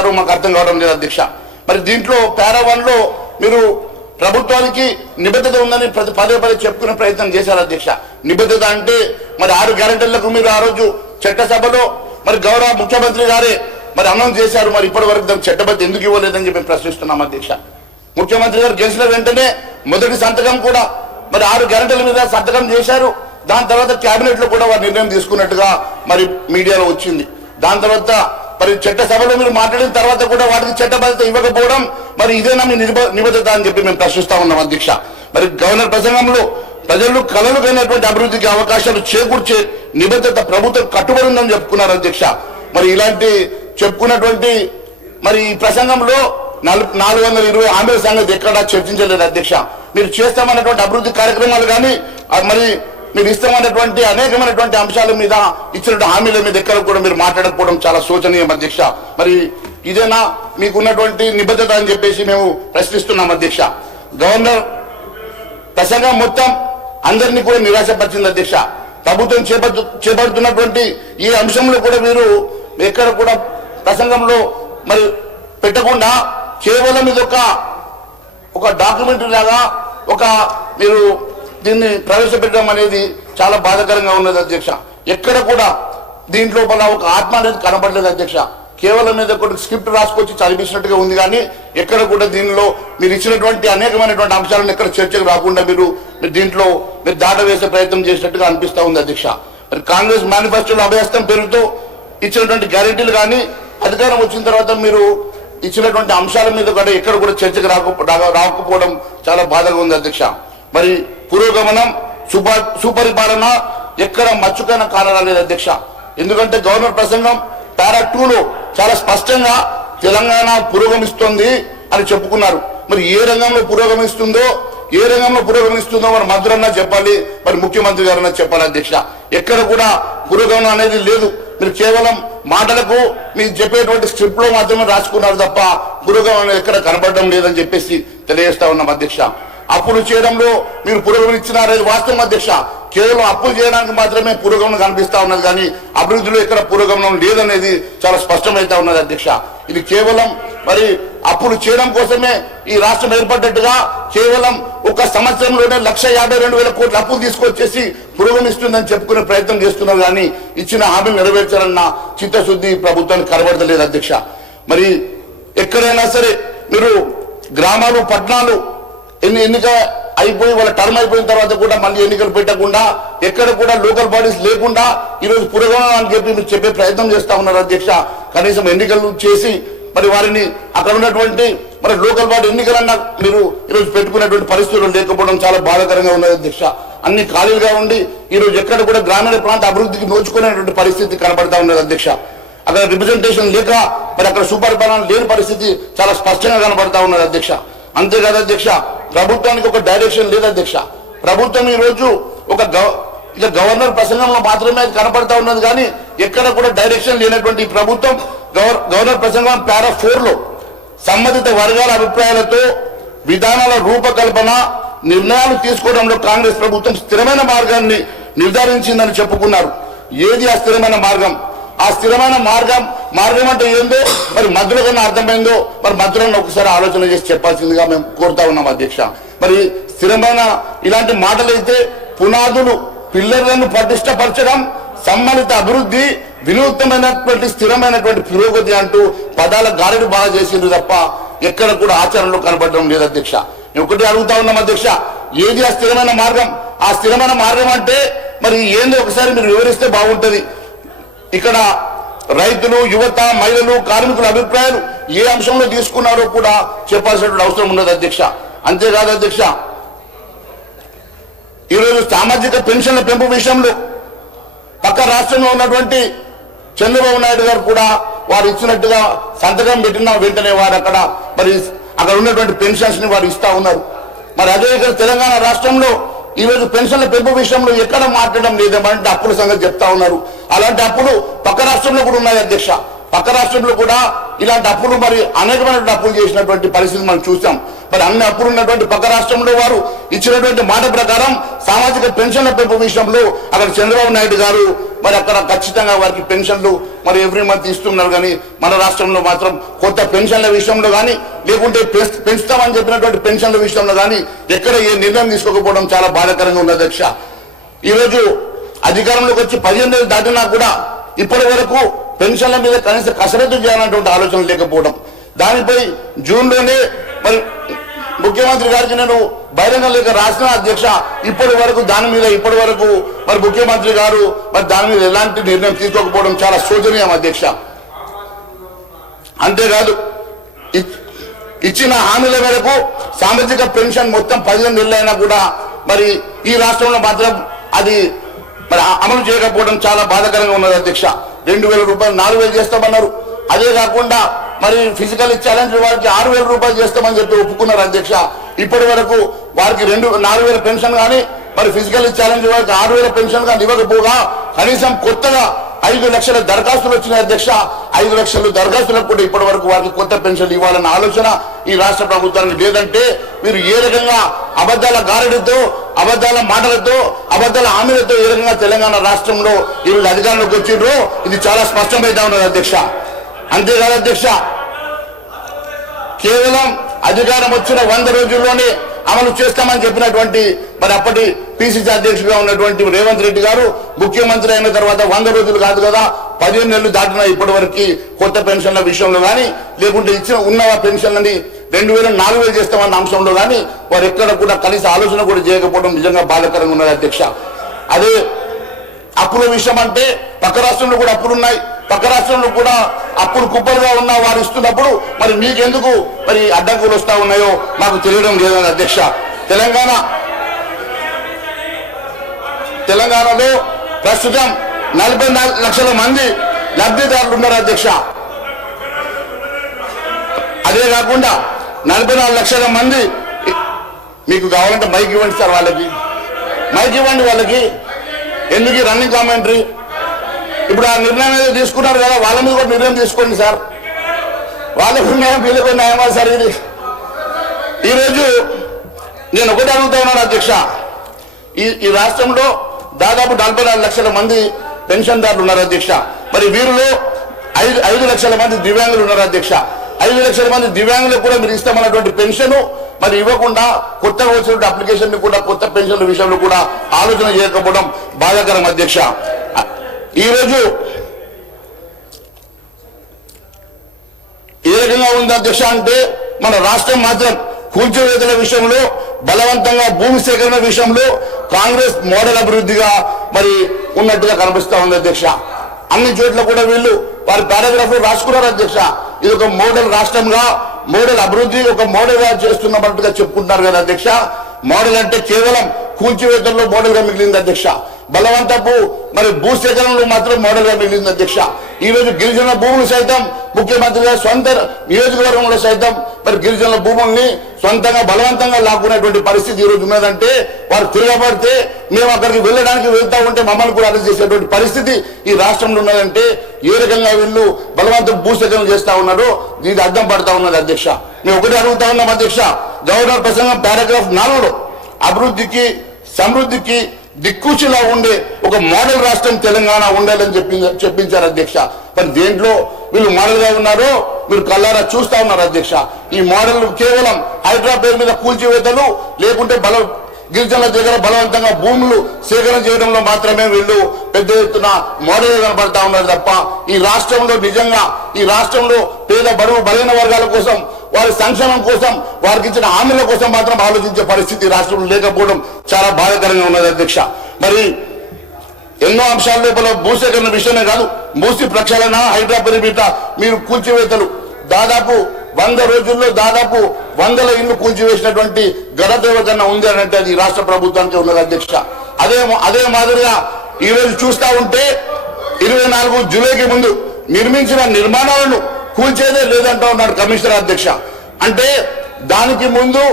మాకు అర్థం కావడం లేదు అధ్యక్ష. మరి దీంట్లో పారా వన్లో మీరు ప్రభుత్వానికి నిబద్ధత ఉందని ప్రతి పదే పదే చెప్పుకునే ప్రయత్నం చేశారు అధ్యక్ష. నిబద్ధత అంటే మరి ఆరు గ్యారెంటీలకు మీరు ఆ రోజు చట్టసభలో మరి గౌరవ ముఖ్యమంత్రి గారే మరి అనౌన్స్ చేశారు. మరి ఇప్పటి వరకు దానికి చట్టబద్ధ ఎందుకు ఇవ్వలేదని చెప్పి ప్రశ్నిస్తున్నాం అధ్యక్ష. ముఖ్యమంత్రి గారు గెలిచిన వెంటనే మొదటి సంతకం కూడా మరి ఆరు గ్యారెంటీల మీద సంతకం చేశారు. దాని తర్వాత క్యాబినెట్లో లో కూడా వారు నిర్ణయం తీసుకున్నట్టుగా మరి మీడియాలో వచ్చింది. దాని తర్వాత మరి చట్టసభలో మీరు మాట్లాడిన తర్వాత కూడా వాటికి చట్టబద్ధత ఇవ్వకపోవడం మరి ఇదేనా మీ నిబ- నిబద్ధత అని చెప్పి మేము ప్రశ్నిస్తా ఉన్నాం అధ్యక్ష. మరి గవర్నర్ ప్రసంగంలో ప్రజలు కలలు కైనటువంటి అభివృద్ధికి అవకాశాలు చేకూర్చే నిబద్ధత ప్రభుత్వం కట్టుబడి ఉందని చెప్పుకున్నారు అధ్యక్ష. మరి ఇలాంటి చెప్పుకున్నటువంటి మరి ఈ ప్రసంగంలో నలు- నాలుగు వందల ఇరవై ఆంధ్ర సంగతి ఎక్కడా చర్చించలేదు అధ్యక్ష. మీరు చేస్తామన్నటువంటి అభివృద్ధి కార్యక్రమాలు కానీ మరి మీరు ఇష్టమైనటువంటి అనేకమైనటువంటి అంశాల మీద ఇచ్చిన హామీల మీద ఎక్కడ కూడా మీరు మాట్లాడకపోవడం చాలా శోచనీయం అధ్యక్ష. మరి ఇదేనా? మీకున్నటువంటి నిబద్ధత అని చెప్పేసి మేము ప్రశ్నిస్తున్నాం అధ్యక్ష. గవర్నర్ ప్రసంగం మొత్తం అందరినీ కూడా నిరాశపరిచింది అధ్యక్ష. ప్రభుత్వం చేపట్టు చేపడుతున్నటువంటి ఈ అంశంలో కూడా మీరు ఎక్కడ కూడా ప్రసంగంలో మరి పెట్టకుండా కేవలం ఇది ఒక ఒక డాక్యుమెంటరీ లాగా ఒక మీరు దీన్ని ప్రవేశపెట్టడం అనేది చాలా బాధాకరంగా ఉన్నది అధ్యక్ష. ఎక్కడ కూడా దీంట్లో ఒక ఆత్మ అనేది కనబడలేదు అధ్యక్ష. కేవలం మీద ఒకటి స్క్రిప్ట్ రాసుకొచ్చి చదివించినట్టుగా ఉంది కానీ ఎక్కడ కూడా దీనిలో మీరు ఇచ్చినటువంటి అనేకమైనటువంటి అంశాలను ఎక్కడ చర్చకు రాకుండా మీరు దీంట్లో మీరు దాట వేసే ప్రయత్నం చేసినట్టుగా అనిపిస్తూ ఉంది అధ్యక్ష. మరి కాంగ్రెస్ మేనిఫెస్టోలో అభ్యస్తం పేరుతో ఇచ్చినటువంటి గ్యారెంటీలు కానీ అధికారం వచ్చిన తర్వాత మీరు ఇచ్చినటువంటి అంశాల మీద కూడా ఎక్కడ కూడా చర్చకు రాకపో రాకపోవడం చాలా బాధగా ఉంది అధ్యక్ష. మరి పురోగమనం సుపరిపాలన ఎక్కడ మచ్చుకైన కారణాలేదు అధ్యక్ష. ఎందుకంటే గవర్నర్ ప్రసంగం పారా టూలో చాలా స్పష్టంగా తెలంగాణ పురోగమిస్తుంది అని చెప్పుకున్నారు. మరి ఏ రంగంలో పురోగమిస్తుందో ఏ రంగంలో పురోగమిస్తుందో మరి మంత్రులన్నా చెప్పాలి మరి ముఖ్యమంత్రి గారన్నా చెప్పాలి అధ్యక్ష. ఎక్కడ కూడా పురోగమనం అనేది లేదు. మీరు కేవలం మాటలకు మీరు చెప్పేటువంటి స్క్రిప్ట్లో మాత్రమే రాసుకున్నారు తప్ప పురోగమనం ఎక్కడ కనబడడం లేదని చెప్పేసి తెలియజేస్తా ఉన్నాం అధ్యక్ష. అప్పులు చేయడంలో మీరు పురోగమనం ఇచ్చినారనేది వాస్తవం అధ్యక్ష కేవలం అప్పులు చేయడానికి మాత్రమే పురోగమనం కనిపిస్తా ఉన్నది కానీ అభివృద్ధిలో ఇక్కడ పురోగమనం లేదనేది చాలా స్పష్టమైతే ఉన్నది అధ్యక్ష ఇది కేవలం మరి అప్పులు చేయడం కోసమే ఈ రాష్ట్రం ఏర్పడ్డట్టుగా కేవలం ఒక సంవత్సరంలోనే లక్ష యాభై రెండు వేల కోట్ల అప్పులు తీసుకొచ్చేసి పురోగమిస్తుందని చెప్పుకునే ప్రయత్నం చేస్తున్నారు కానీ ఇచ్చిన హామీలు నెరవేర్చాలన్న చిత్తశుద్ధి ప్రభుత్వానికి కనబడతలేదు అధ్యక్ష మరి ఎక్కడైనా సరే మీరు గ్రామాలు పట్టణాలు ఎన్ని ఎన్నిక అయిపోయి వాళ్ళ టర్మ్ అయిపోయిన తర్వాత కూడా మళ్ళీ ఎన్నికలు పెట్టకుండా ఎక్కడ కూడా లోకల్ బాడీస్ లేకుండా ఈరోజు పురోగమనం అని చెప్పి మీరు చెప్పే ప్రయత్నం చేస్తా ఉన్నారు అధ్యక్ష. కనీసం ఎన్నికలు చేసి మరి వారిని అక్కడ ఉన్నటువంటి మరి లోకల్ బాడీ ఎన్నికలన్నా మీరు ఈరోజు పెట్టుకునేటువంటి పరిస్థితులు లేకపోవడం చాలా బాధాకరంగా ఉన్నది అధ్యక్ష. అన్ని ఖాళీలుగా ఉండి ఈరోజు ఎక్కడ కూడా గ్రామీణ ప్రాంత అభివృద్ధికి నోచుకునేటువంటి పరిస్థితి కనబడతా ఉన్నది అధ్యక్ష. అక్కడ రిప్రజెంటేషన్ లేక మరి అక్కడ సుపరిపాలన లేని పరిస్థితి చాలా స్పష్టంగా కనబడతా ఉన్నది అధ్యక్ష. అంతేకాదు అధ్యక్ష ప్రభుత్వానికి ఒక డైరెక్షన్ లేదు అధ్యక్ష. ప్రభుత్వం ఈ రోజు ఒక ఇక గవర్నర్ ప్రసంగంలో మాత్రమే అది కనపడతా ఉన్నది కానీ ఎక్కడ కూడా డైరెక్షన్ లేనటువంటి ప్రభుత్వం గవర్నర్ ప్రసంగం పారా ఫోర్లో సంబంధిత వర్గాల అభిప్రాయాలతో విధానాల రూపకల్పన నిర్ణయాలు తీసుకోవడంలో కాంగ్రెస్ ప్రభుత్వం స్థిరమైన మార్గాన్ని నిర్ధారించిందని చెప్పుకున్నారు. ఏది ఆ స్థిరమైన మార్గం? ఆ స్థిరమైన మార్గం మార్గం అంటే ఏందో మరి మధ్యలో కన్నా అర్థమైందో మరి మధ్యలో ఒకసారి ఆలోచన చేసి చెప్పాల్సిందిగా మేము కోరుతా ఉన్నాం అధ్యక్ష. మరి స్థిరమైన ఇలాంటి మాటలైతే పునాదులు పిల్లర్లను పటిష్టపరచడం సంబంధిత అభివృద్ధి వినూత్నమైనటువంటి స్థిరమైనటువంటి పురోగతి అంటూ పదాల గాలిని బాగా చేసింది తప్ప ఎక్కడ కూడా ఆచరణలో కనబడడం లేదు అధ్యక్ష. ఒకటి అడుగుతా ఉన్నాం అధ్యక్ష ఏది ఆ స్థిరమైన మార్గం? ఆ స్థిరమైన మార్గం అంటే మరి ఏంది ఒకసారి మీరు వివరిస్తే బాగుంటుంది. ఇక్కడ రైతులు యువత మహిళలు కార్మికుల అభిప్రాయాలు ఏ అంశంలో తీసుకున్నారో కూడా చెప్పాల్సినటువంటి అవసరం ఉన్నది అధ్యక్ష. అంతేకాదు అధ్యక్ష ఈరోజు సామాజిక పెన్షన్ల పెంపు విషయంలో పక్క రాష్ట్రంలో ఉన్నటువంటి చంద్రబాబు నాయుడు గారు కూడా వారు ఇచ్చినట్టుగా సంతకం పెట్టిన వెంటనే వారు అక్కడ మరి అక్కడ ఉన్నటువంటి పెన్షన్స్ని వారు ఇస్తా ఉన్నారు. మరి అదే ఇక్కడ తెలంగాణ రాష్ట్రంలో ఈ రోజు పెన్షన్ల పెంపు విషయంలో ఎక్కడ మాట్లాడడం లేదేమంటే అప్పుల సంగతి చెప్తా ఉన్నారు. అలాంటి అప్పులు పక్క రాష్ట్రంలో కూడా ఉన్నాయి అధ్యక్ష. పక్క రాష్ట్రంలో కూడా ఇలాంటి అప్పులు మరి అనేకమైనటువంటి అప్పులు చేసినటువంటి పరిస్థితి మనం చూసాం. మరి అన్ని అప్పులు ఉన్నటువంటి పక్క రాష్ట్రంలో వారు ఇచ్చినటువంటి మాట ప్రకారం సామాజిక పెన్షన్ల పెంపు విషయంలో అక్కడ చంద్రబాబు నాయుడు గారు మరి అక్కడ ఖచ్చితంగా వారికి పెన్షన్లు మరి ఎవ్రీ మంత్ ఇస్తున్నారు కానీ మన రాష్ట్రంలో మాత్రం కొత్త పెన్షన్ల విషయంలో కానీ లేకుంటే పెంచుతామని చెప్పినటువంటి పెన్షన్ల విషయంలో కానీ ఎక్కడ ఏ నిర్ణయం తీసుకోకపోవడం చాలా బాధాకరంగా ఉంది అధ్యక్ష. ఈరోజు అధికారంలోకి వచ్చి పదిహేను నెలలు దాటినా కూడా ఇప్పటి వరకు పెన్షన్ల మీద కనీస కసరత్తు చేయాలన్నటువంటి ఆలోచన లేకపోవడం. దానిపై జూన్లోనే మరి ముఖ్యమంత్రి గారికి నేను బహిరంగ లేఖ రాసిన అధ్యక్ష ఇప్పటి వరకు దాని మీద ఇప్పటి వరకు మరి ముఖ్యమంత్రి గారు మరి దాని మీద ఎలాంటి నిర్ణయం తీసుకోకపోవడం చాలా శోచనీయం అధ్యక్ష. అంతేకాదు ఇ- ఇచ్చిన హామీల మేరకు సామాజిక పెన్షన్ మొత్తం పదిహేను నెలలైనా కూడా మరి ఈ రాష్ట్రంలో మాత్రం అది మరి అమలు చేయకపోవడం చాలా బాధాకరంగా ఉన్నది అధ్యక్ష. రెండు వేల రూపాయలు నాలుగు వేలు చేస్తామన్నారు. అదే కాకుండా మరి ఫిజికల్ ఛాలెంజ్ వారికి ఆరు వేల రూపాయలు చేస్తామని చెప్పి ఒప్పుకున్నారు అధ్యక్ష. ఇప్పటి వరకు వారికి రెండు నాలుగు వేల పెన్షన్ కానీ మరి ఫిజికల్ ఛాలెంజ్ వారికి ఆరు వేల పెన్షన్ కానీ ఇవ్వకపోగా కనీసం కొత్తగా ఐదు లక్షల దరఖాస్తులు వచ్చినాయి అధ్యక్ష. ఐదు లక్షల దరఖాస్తులకు కూడా ఇప్పటి వరకు వారికి కొత్త పెన్షన్ ఇవ్వాలన్న ఆలోచన ఈ రాష్ట్ర ప్రభుత్వానికి లేదంటే మీరు ఏ రకంగా అబద్ధాల గారడితో అబద్ధాల మాటలతో అబద్ధాల హామీలతో ఏ రకంగా తెలంగాణ రాష్ట్రంలో ఈరోజు అధికారంలోకి వచ్చిండ్రో. ఇది చాలా స్పష్టమైతే ఉన్నది అధ్యక్ష. అంతేకాదు అధ్యక్ష కేవలం అధికారం వచ్చిన వంద రోజుల్లోనే అమలు చేస్తామని చెప్పినటువంటి మరి అప్పటి పిసిసి అధ్యక్షుడిగా ఉన్నటువంటి రేవంత్ రెడ్డి గారు ముఖ్యమంత్రి అయిన తర్వాత వంద రోజులు కాదు కదా పదిహేను నెలలు దాటిన ఇప్పటి వరకు కొత్త పెన్షన్ల విషయంలో కానీ లేకుంటే ఇచ్చిన ఉన్న పెన్షన్లని రెండు వేల నాలుగు వేలు చేస్తామన్న అంశంలో కానీ వారు ఎక్కడ కూడా కనీస ఆలోచన కూడా చేయకపోవడం నిజంగా బాధాకరంగా ఉన్నది అధ్యక్ష. అదే అప్పుల విషయం అంటే పక్క రాష్ట్రంలో కూడా అప్పులున్నాయి పక్క రాష్ట్రంలో కూడా అప్పులు కుప్పలుగా ఉన్న వారు ఇస్తున్నప్పుడు మరి మీకెందుకు మరి అడ్డంకులు వస్తా ఉన్నాయో మాకు తెలియడం లేదని అధ్యక్ష. తెలంగాణ తెలంగాణలో ప్రస్తుతం నలభై నాలుగు లక్షల మంది లబ్ధిదారులు ఉన్నారు అధ్యక్ష. అదే కాకుండా నలభై నాలుగు లక్షల మంది మీకు కావాలంటే మైక్ ఇవ్వండి సార్ వాళ్ళకి. మైక్ ఇవ్వండి వాళ్ళకి. ఎందుకు రన్నింగ్ కామెంటరీ ఇప్పుడు ఆ నిర్ణయం ఏదో తీసుకున్నారు కదా వాళ్ళ మీద కూడా నిర్ణయం తీసుకోండి సార్. వాళ్ళకు న్యాయం వీళ్ళకు న్యాయమా సార్ ఇది. ఈరోజు నేను ఒకటి అడుగుతా ఉన్నాను అధ్యక్ష. ఈ ఈ రాష్ట్రంలో దాదాపు నలభై నాలుగు లక్షల మంది పెన్షన్దారులు ఉన్నారు అధ్యక్ష. మరి వీరిలో ఐదు ఐదు లక్షల మంది దివ్యాంగులు ఉన్నారు అధ్యక్ష. ఐదు లక్షల మంది దివ్యాంగులకు కూడా మీరు ఇస్తామన్నటువంటి పెన్షన్ మరి ఇవ్వకుండా కొత్తగా వచ్చినటువంటి అప్లికేషన్ కూడా కొత్త పెన్షన్ల విషయంలో కూడా ఆలోచన చేయకపోవడం బాధాకరం అధ్యక్ష. ఈ రోజు ఏ రకంగా ఉంది అధ్యక్ష అంటే మన రాష్ట్రం మాత్రం కూల్చివేతల విషయంలో బలవంతంగా భూమి సేకరణ విషయంలో కాంగ్రెస్ మోడల్ అభివృద్ధిగా మరి ఉన్నట్టుగా కనిపిస్తా ఉంది అధ్యక్ష. అన్ని చోట్ల కూడా వీళ్ళు వారి పారాగ్రాఫ్ రాసుకున్నారు అధ్యక్ష. ఇది ఒక మోడల్ రాష్ట్రంగా మోడల్ అభివృద్ధి ఒక మోడల్గా చేస్తున్నట్టుగా చెప్పుకుంటున్నారు కదా అధ్యక్ష. మోడల్ అంటే కేవలం కూల్చివేతల్లో మోడల్గా మిగిలింది అధ్యక్ష. బలవంతపు మరి భూసేకరణలు మాత్రం మోడల్గా మిగిలింది అధ్యక్ష. ఈ రోజు గిరిజన భూములు సైతం ముఖ్యమంత్రి గారు సొంత నియోజకవర్గంలో సైతం మరి గిరిజనుల భూముల్ని సొంతంగా బలవంతంగా లాక్కునేటువంటి పరిస్థితి ఈ రోజు ఉన్నదంటే వారు తిరగబడితే మేము అక్కడికి వెళ్ళడానికి వెళ్తా ఉంటే మమ్మల్ని కూడా అరెస్ట్ చేసేటువంటి పరిస్థితి ఈ రాష్ట్రంలో ఉన్నదంటే ఏ రకంగా వీళ్ళు బలవంతం భూసేకరణ చేస్తా ఉన్నారో దీనికి అర్థం పడతా ఉన్నది అధ్యక్ష. మేము ఒకటి అడుగుతా ఉన్నాం అధ్యక్ష గవర్నర్ ప్రసంగం పారాగ్రాఫ్ నాలుగులో అభివృద్ధికి సమృద్ధికి దిక్కుచిలా ఉండే ఒక మోడల్ రాష్ట్రం తెలంగాణ ఉండాలని చెప్పి చెప్పించారు అధ్యక్ష. మరి దేంట్లో వీళ్ళు మోడల్గా ఉన్నారు ఉన్నారో మీరు కల్లారా చూస్తా ఉన్నారు అధ్యక్ష. ఈ మోడల్ కేవలం హైడ్రా పేరు మీద కూల్చివేతలు లేకుంటే బల గిరిజనుల దగ్గర బలవంతంగా భూములు సేకరణ చేయడంలో మాత్రమే వీళ్ళు పెద్ద ఎత్తున మోడల్ కనబడతా ఉన్నారు తప్ప ఈ రాష్ట్రంలో నిజంగా ఈ రాష్ట్రంలో పేద బడుగు బలైన వర్గాల కోసం వారి సంక్షేమం కోసం వారికి ఇచ్చిన హామీల కోసం మాత్రం ఆలోచించే పరిస్థితి రాష్ట్రంలో లేకపోవడం చాలా బాధాకరంగా ఉన్నది అధ్యక్ష. మరి ఎన్నో అంశాల లోపల భూసేకరణ విషయమే కాదు మూసి ప్రక్షాళన హైదరాబాద్ మీద మీరు కూల్చివేతలు. దాదాపు వంద రోజుల్లో దాదాపు వందల ఇల్లు కూల్చివేసినటువంటి గడదేవ కన్నా ఉంది అని అంటే అది రాష్ట్ర ప్రభుత్వానికి ఉన్నది అధ్యక్ష. అదే అదే మాదిరిగా ఈ రోజు చూస్తా ఉంటే ఇరవై నాలుగు జూలైకి ముందు నిర్మించిన నిర్మాణాలను కూల్చేదే లేదంటా ఉన్నాడు కమిషనర్ అధ్యక్ష. అంటే దానికి ముందు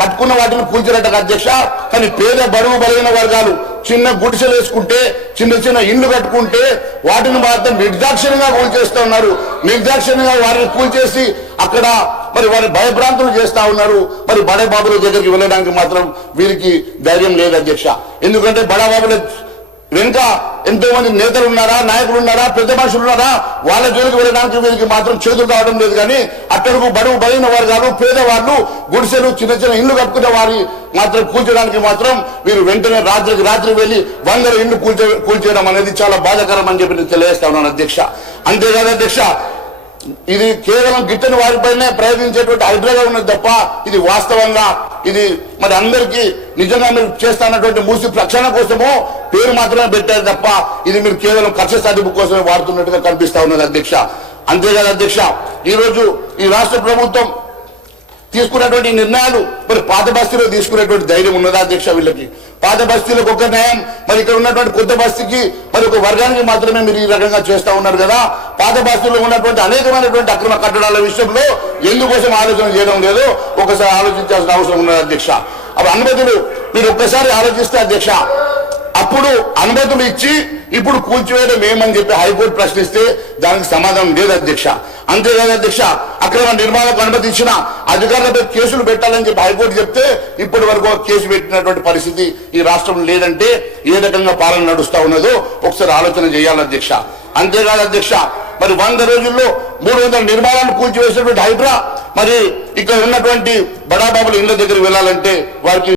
కట్టుకున్న వాటిని కూల్చినట్ట అధ్యక్ష కానీ పేద బరువు బలైన వర్గాలు చిన్న గుడిసెలు వేసుకుంటే చిన్న చిన్న ఇండ్లు కట్టుకుంటే వాటిని మాత్రం నిర్దాక్షిణ్యంగా కూల్చేస్తూ ఉన్నారు. నిర్దాక్షిణ్యంగా వారిని కూల్చేసి అక్కడ మరి వారి భయభ్రాంతులు చేస్తా ఉన్నారు. మరి బడే బాబుల దగ్గరికి వెళ్ళడానికి మాత్రం వీరికి ధైర్యం లేదు అధ్యక్ష. ఎందుకంటే బడా బాబుల వెనుక ఎంతో మంది నేతలు ఉన్నారా నాయకులు ఉన్నారా పెద్ద మనుషులు ఉన్నారా వాళ్ళ జోలికి వెళ్ళడానికి వీరికి మాత్రం చేతులు కావడం లేదు. కానీ అక్కడకు బడుగు బలైన వర్గాలు పేదవాళ్ళు గుడిసెలు చిన్న చిన్న ఇల్లు కట్టుకునే వారి మాత్రం కూల్చడానికి మాత్రం వీరు వెంటనే రాత్రికి రాత్రి వెళ్ళి వందల ఇల్లు కూల్చే కూల్చేయడం అనేది చాలా బాధాకరం అని చెప్పి నేను తెలియజేస్తా ఉన్నాను అధ్యక్ష. అంతేకాదు అధ్యక్ష ఇది కేవలం గిట్టని వారిపైనే ప్రయత్నించేటువంటి హైడ్రాగా ఉన్నది తప్ప ఇది వాస్తవంగా ఇది మరి అందరికీ నిజంగా మీరు చేస్తున్నటువంటి మూసి రక్షణ కోసమో పేరు మాత్రమే పెట్టారు తప్ప ఇది మీరు కేవలం కక్ష సాధింపు కోసమే వాడుతున్నట్టుగా కనిపిస్తా ఉన్నది అధ్యక్ష. అంతేకాదు అధ్యక్ష ఈరోజు ఈ రాష్ట్ర ప్రభుత్వం తీసుకున్నటువంటి నిర్ణయాలు మరి పాత బస్తీలో తీసుకునేటువంటి ధైర్యం ఉన్నదా అధ్యక్ష వీళ్ళకి? పాత బస్తీలకు ఒక న్యాయం మరి ఇక్కడ ఉన్నటువంటి కొత్త బస్తీకి మరి ఒక వర్గానికి మాత్రమే మీరు ఈ రకంగా చేస్తా ఉన్నారు కదా? పాత బస్తీలో ఉన్నటువంటి అనేకమైనటువంటి అక్రమ కట్టడాల విషయంలో ఎందుకోసం ఆలోచన చేయడం లేదు? ఒకసారి ఆలోచించాల్సిన అవసరం ఉన్నది అధ్యక్ష. అప్పుడు అనుమతులు మీరు ఒక్కసారి ఆలోచిస్తే అధ్యక్ష అప్పుడు అనుమతులు ఇచ్చి ఇప్పుడు కూల్చివేయడం ఏమని చెప్పి హైకోర్టు ప్రశ్నిస్తే దానికి సమాధానం లేదు అధ్యక్ష. అంతేకాదు అధ్యక్ష అక్రమ నిర్మాణం అనుమతించిన ఇచ్చిన అధికారులపై కేసులు పెట్టాలని చెప్పి హైకోర్టు చెప్తే ఇప్పటి వరకు కేసు పెట్టినటువంటి పరిస్థితి ఈ రాష్ట్రంలో లేదంటే ఏ రకంగా పాలన నడుస్తా ఉన్నదో ఒకసారి ఆలోచన చేయాలి అధ్యక్ష. అంతేకాదు అధ్యక్ష మరి వంద రోజుల్లో మూడు వందల నిర్మాణాలు కూల్చివేసినటువంటి హైడ్రా మరి ఇక్కడ ఉన్నటువంటి బడాబాబుల ఇళ్ళ దగ్గరికి వెళ్ళాలంటే వారికి